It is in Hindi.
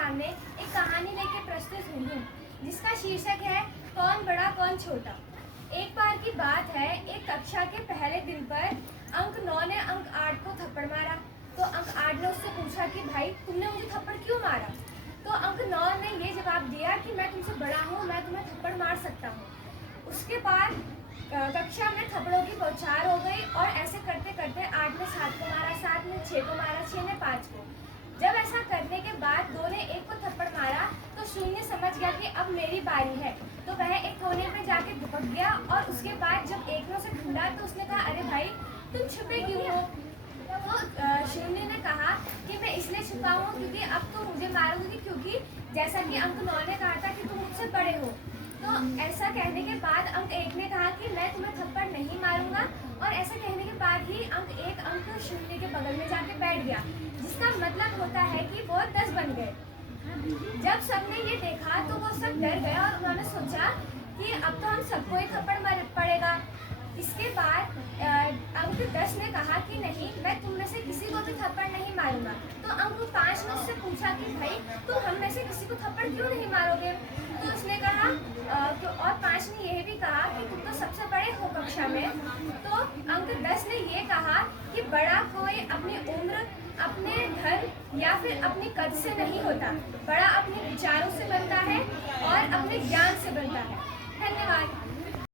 सामने एक कहानी लेके प्रस्तुत हुई हूँ जिसका शीर्षक है कौन बड़ा कौन छोटा। एक बार की बात है, एक कक्षा के पहले दिन पर अंक 9 ने अंक 8 को थप्पड़ मारा। तो अंक 8 ने उससे पूछा कि भाई तुमने मुझे थप्पड़ क्यों मारा। तो अंक 9 ने ये जवाब दिया कि मैं तुमसे बड़ा हूँ, मैं तुम्हें थप्पड़ मार सकता हूँ। उसके बाद कक्षा में थप्पड़ों की बौछार हो गई और ऐसे करते करते 8 ने 7 को मारा, 7 ने 6 को मारा, 6 ने 5 को। जब ऐसा करने के बाद 2 ने 1 को थप्पड़ मारा तो शून्य समझ गया कि अब मेरी बारी है, तो वह एक कोने में जाके दुबक गया। और उसके बाद जब 1 ने उसे ढूंढा तो उसने कहा, अरे भाई तुम छुपे क्यों हो। तो शून्य ने कहा कि मैं इसलिए छुपा हूँ क्योंकि अब तुम मुझे मारोगे, क्योंकि जैसा कि अंक 9 ने कहा था कि तुम मुझसे बड़े हो। तो ऐसा कहने के बाद अंक 1 ने कहा कि मैं तुम्हें थप्पड़ नहीं मारूंगा, और ऐसा कहने के बाद ही अंक 1 अंक शून्य के बगल में जाके बैठ गया, जिसका मतलब होता है कि वो 10 बन गए। जब सबने ये देखा तो वो सब डर गए और उन्होंने सोचा कि अब तो हम सबको ही थप्पड़ पड़ेगा। इसके बाद अंक 10 ने कहा कि नहीं, मैं तुम में से किसी को भी थप्पड़ नहीं मारूंगा। तो अंक 5 ने उससे पूछा कि भाई तुम हम में से किसी को थप्पड़ क्यों नहीं मारोगे। तो उसने कहा और 5 ने यह भी कहा कि तुम तो सबसे बड़े हो कक्षा में। तो अंक 10 ने ये कहा कि बड़ा कोई अपनी उम्र, अपने धन या फिर अपने कद से नहीं होता, बड़ा अपने विचारों से बनता है और अपने ज्ञान से बनता है। धन्यवाद।